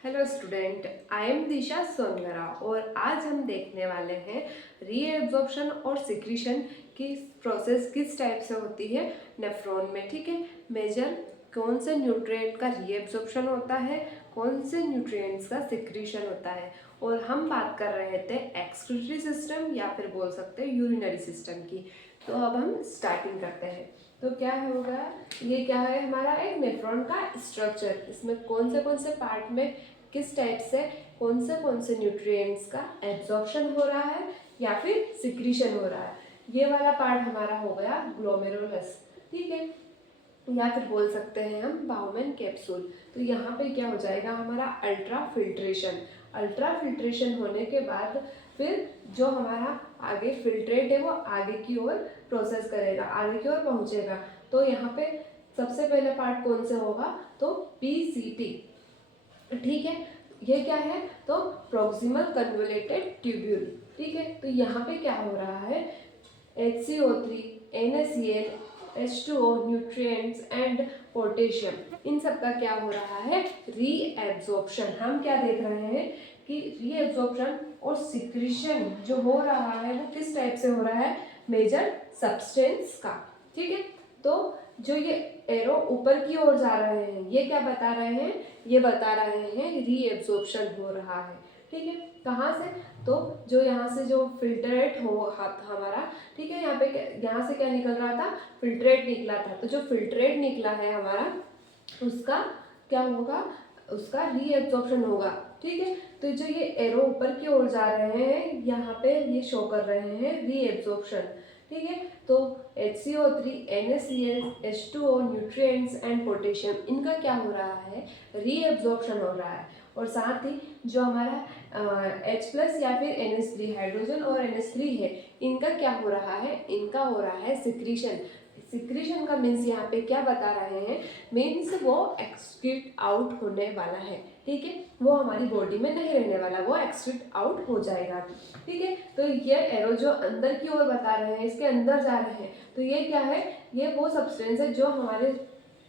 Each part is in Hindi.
हेलो स्टूडेंट, आई एम दिशा सोनगरा और आज हम देखने वाले हैं रीएब्जॉर्प्शन और सिक्रीशन की प्रोसेस किस टाइप से होती है नेफ्रॉन में। ठीक है, मेजर कौन से न्यूट्रिएंट का रीएब्जॉर्प्शन होता है, कौन से न्यूट्रिएंट्स का सिक्रीशन होता है। और हम बात कर रहे थे एक्सक्रीटरी सिस्टम या फिर बोल सकते हैं यूरिनरी सिस्टम की। तो अब हम स्टार्टिंग करते हैं। तो क्या होगा, ये क्या है हमारा एक नेफ्रॉन का स्ट्रक्चर। इसमें कौन से पार्ट में किस टाइप से कौन से न्यूट्रिएंट्स का एब्जॉर्प्शन हो रहा है या फिर सिक्रीशन हो रहा है। ये वाला पार्ट हमारा हो गया ग्लोमेरुलस। ठीक है, या फिर बोल सकते हैं हम बाउमेन कैप्सूल। तो यहाँ पे क्या हो जाएगा हमारा अल्ट्रा फिल्ट्रेशन। अल्ट्रा फिल्ट्रेशन होने के बाद फिर जो हमारा आगे फिल्ट्रेट है वो आगे की ओर प्रोसेस करेगा, आगे की ओर पहुँचेगा। तो यहाँ पे सबसे पहले पार्ट कौन से होगा, तो पीसीटी। ठीक है, ये क्या है, तो प्रोक्सिमल कन्वोलेटेड ट्यूब्यूल। ठीक है, तो यहाँ पे क्या हो रहा है, HCO3, NaCl, H2O, nutrients and potassium, इन सब का क्या हो रहा है, रीएब्जॉर्प्शन। हम क्या देख रहे हैं कि रीएब्जॉर्प्शन और सिक्रीशन जो हो रहा है वो किस टाइप से हो रहा है, मेजर सब्सटेंस का। ठीक है, तो जो ये एरो ऊपर की ओर जा रहे हैं ये क्या बता रहे हैं, ये बता रहे हैं रीएब्जॉर्प्शन हो रहा है। ठीक है, कहाँ से, तो जो यहाँ से जो फिल्ट्रेट हो हमारा, ठीक है, यहाँ से क्या निकल रहा था, फिल्ट्रेट निकला था। तो जो फिल्ट्रेट निकला है हमारा उसका क्या होगा, उसका रीएब्जॉर्प्शन होगा। ठीक है, तो जो ये एरो ऊपर की ओर जा रहे हैं यहाँ पे ये शो कर रहे हैं रीएब्जॉर्प्शन। ठीक है, तो HCO3, NaCl, H2O, nutrients and potassium, इनका क्या हो रहा है, रीएब्जॉर्प्शन हो रहा है। और साथ ही जो हमारा H+ या फिर NH3 हाइड्रोजन और NH3 है, इनका क्या हो रहा है, इनका हो रहा है सिक्रीशन। सिक्रीशन का मीन्स यहाँ पे क्या बता रहे हैं, मीन्स वो एक्सक्रीट आउट होने वाला है। ठीक है, वो हमारी बॉडी में नहीं रहने वाला, वो एक्सक्रीट आउट हो जाएगा। ठीक है, तो ये एरो जो अंदर की ओर बता रहे हैं, इसके अंदर जा रहे हैं, तो ये क्या है, ये वो सब्सटेंस है जो हमारे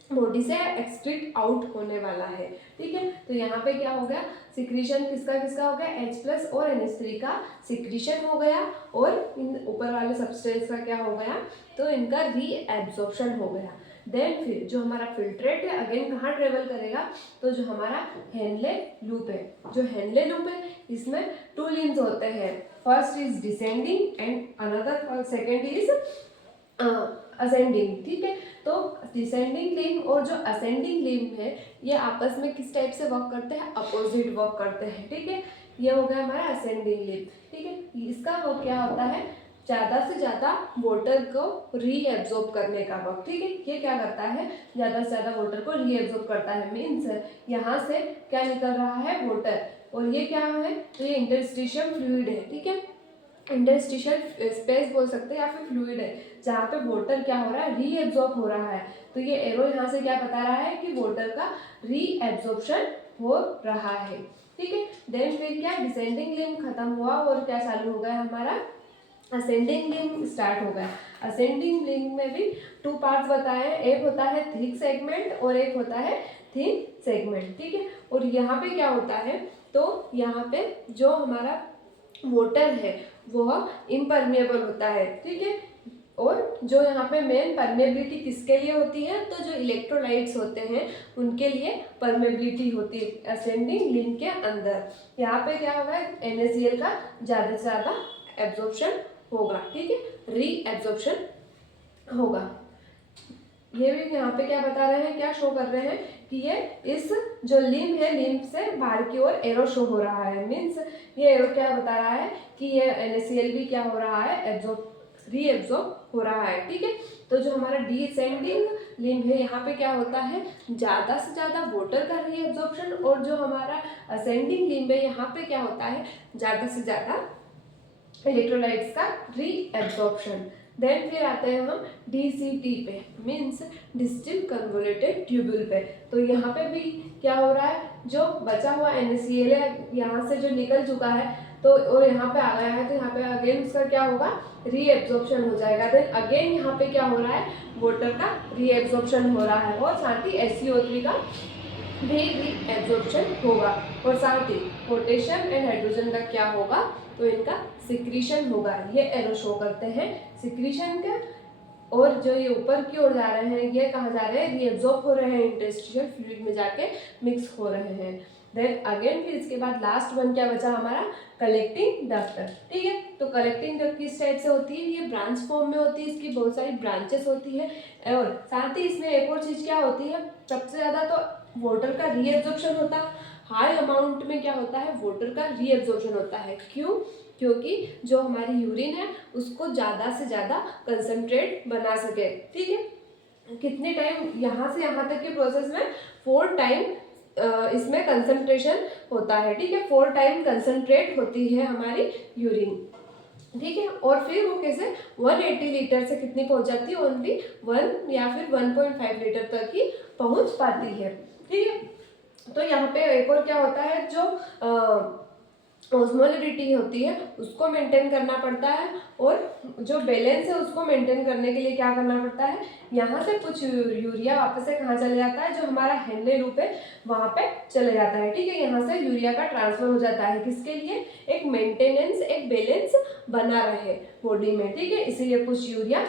बॉडी से एक्सक्रीट आउट होने वाला है। ठीक है, तो यहाँ पे क्या हो गया, सिक्रीशन किसका किसका हो गया, H+ और NH3 का सिक्रीशन हो गया, और इन ऊपर वाले सब्सटेंस का क्या हो गया, तो इनका रीएब्जॉर्प्शन हो गया। देन फिर जो हमारा फिल्ट्रेट है अगेन कहाँ ट्रेवल करेगा, तो जो हमारा हेनले लूप है, जो हेनले लूप है इसमें 2 लिम्स होते हैं। First is descending and another second is ascending. ठीक है, तो डिसेंडिंग लिम्ब और जो असेंडिंग लिम्ब है ये आपस में किस टाइप से वर्क करते हैं, अपोजिट वर्क करते हैं। ठीक है, ये हो गया हमारा असेंडिंग लिम्ब। ठीक है, इसका वर्क क्या होता है, ज़्यादा से ज़्यादा वाटर को रीएब्जॉर्ब करने का वर्क। ठीक है, ये क्या करता है, ज़्यादा से ज़्यादा वाटर को रीएब्जॉर्ब करता है। मीन्स यहाँ से क्या निकल रहा है, वाटर, और ये क्या है, तो ये इंटरस्टिशियल फ्लूइड है। ठीक है, इंटरस्टिशियल स्पेस बोल सकते हैं या फिर फ्लूइड है, जहाँ पे वाटर क्या हो रहा है, रीएब्जॉर्ब हो रहा है। तो ये एरो यहाँ से क्या बता रहा है कि वाटर का रीएब्जॉर्प्शन हो रहा है। ठीक है, देन फिर क्या, डिसेंडिंग लिम्ब खत्म हुआ और क्या चालू हो गया हमारा, असेंडिंग लिम्ब स्टार्ट हो गया। असेंडिंग लिम्ब में भी 2 पार्ट्स बताए हैं, एक होता है थिक सेगमेंट और एक होता है थिन सेगमेंट। ठीक है, और यहाँ पे क्या होता है, तो यहाँ पे जो हमारा वाटर है वो इम्परमेबल होता है। ठीक है, और जो यहाँ पे मेन परमेबिलिटी किसके लिए होती है, तो जो इलेक्ट्रोलाइट्स होते हैं उनके लिए परमेबिलिटी होती है असेंडिंग लिम्ब के अंदर। यहाँ पे क्या होगा, NaCl का ज़्यादा से ज़्यादा एब्जॉर्प्शन होगा। ठीक है, रीएब्जॉर्प्शन होगा। ये भी यहाँ पे क्या बता रहे हैं, क्या शो कर रहे हैं कि ये इस जो लिम्ब है, लिम्ब से बाहर की ओर एरो शो हो रहा है। मीन्स ये एरो क्या बता रहा है कि ये NaCl भी क्या हो रहा है, रीएब्जॉर्ब हो रहा है। ठीक है, तो जो हमारा डिसेंडिंग लिम्ब है यहाँ पे क्या होता है, ज़्यादा से ज़्यादा वाटर का रीएब्जॉर्प्शन, और जो हमारा असेंडिंग लिम्ब है यहाँ पे क्या होता है, ज़्यादा से ज़्यादा इलेक्ट्रोलाइट्स का रीएब्जॉर्प्शन। देन फिर आते हैं हम DCT पे, मीन्स डिस्टिल कन्वोलेटेड ट्यूब्यूल पे। तो यहाँ पे भी क्या हो रहा है, जो बचा हुआ NaCl है यहाँ से जो निकल चुका है, तो और यहाँ पे आ गया है, तो यहाँ पे अगेन उसका क्या होगा, रीएब्जॉर्प्शन हो जाएगा। देन अगेन यहाँ पे क्या हो रहा है, वाटर का रीएब्जॉर्प्शन हो रहा है, और साथ ही HCO3 का भी रीएब्जॉर्प्शन होगा, और साथ ही पोटेशियम एंड हाइड्रोजन का क्या होगा, तो इनका सिक्रीशन होगा। ये एरो शो करते हैं सिक्रीशन का, और जो ये ऊपर की ओर जा रहे हैं ये कहाँ जा रहे हैं, रीएब्जॉर्ब हो रहे हैं, इंटरस्टिशियल फ्लूइड में जाके मिक्स हो रहे हैं। देन अगेन फिर इसके बाद लास्ट वन क्या बचा हमारा, कलेक्टिंग डक्ट। ठीक है, तो कलेक्टिंग डक्ट किस टाइप से होती है, ये ब्रांच फॉर्म में होती है, इसकी बहुत सारी ब्रांचेस होती है, और साथ ही इसमें एक और चीज क्या होती है, सबसे ज्यादा तो वाटर का रीएब्जॉर्प्शन होता है, हाई अमाउंट में क्या होता है, वाटर का रीएब्जॉर्प्शन होता है। क्यों, क्योंकि जो हमारी यूरिन है उसको ज़्यादा से ज़्यादा कंसंट्रेट बना सके। ठीक है, कितने टाइम, यहाँ से यहाँ तक के प्रोसेस में 4 टाइम इसमें कंसंट्रेशन होता है। ठीक है, 4 टाइम कंसंट्रेट होती है हमारी यूरिन। ठीक है, और फिर वो कैसे 180 लीटर से कितनी पहुंच जाती है, ओनली 1 या फिर 1.5 लीटर तक ही पहुंच पाती है। ठीक है, तो यहाँ पे एक और क्या होता है, जो ऑस्मोलरिटी होती है उसको मेंटेन करना पड़ता है, और जो बैलेंस है उसको मेंटेन करने के लिए क्या करना पड़ता है, यहाँ से कुछ यूरिया वापस से कहाँ चले जाता है, जो हमारा हेनले लूप है वहाँ पे चले जाता है। ठीक है, यहाँ से यूरिया का ट्रांसफर हो जाता है, किसके लिए, एक मेंटेनेंस, एक बैलेंस बना रहे बॉडी में। ठीक है, इसीलिए कुछ यूरिया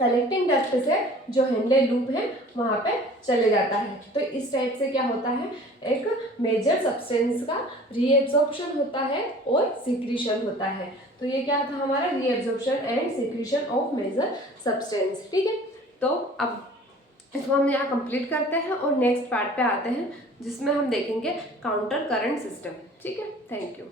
कलेक्टिंग डक्ट से जो हेनले लूप है वहाँ पे चले जाता है। तो इस टाइप से क्या होता है, एक मेजर सब्सटेंस का रीएब्जॉर्प्शन होता है और सिक्रीशन होता है। तो ये क्या था हमारा, reabsorption and secretion of major substance. ठीक है, तो अब इसको हम यहाँ कंप्लीट करते हैं और नेक्स्ट पार्ट पे आते हैं जिसमें हम देखेंगे काउंटर करंट सिस्टम। ठीक है, थैंक यू।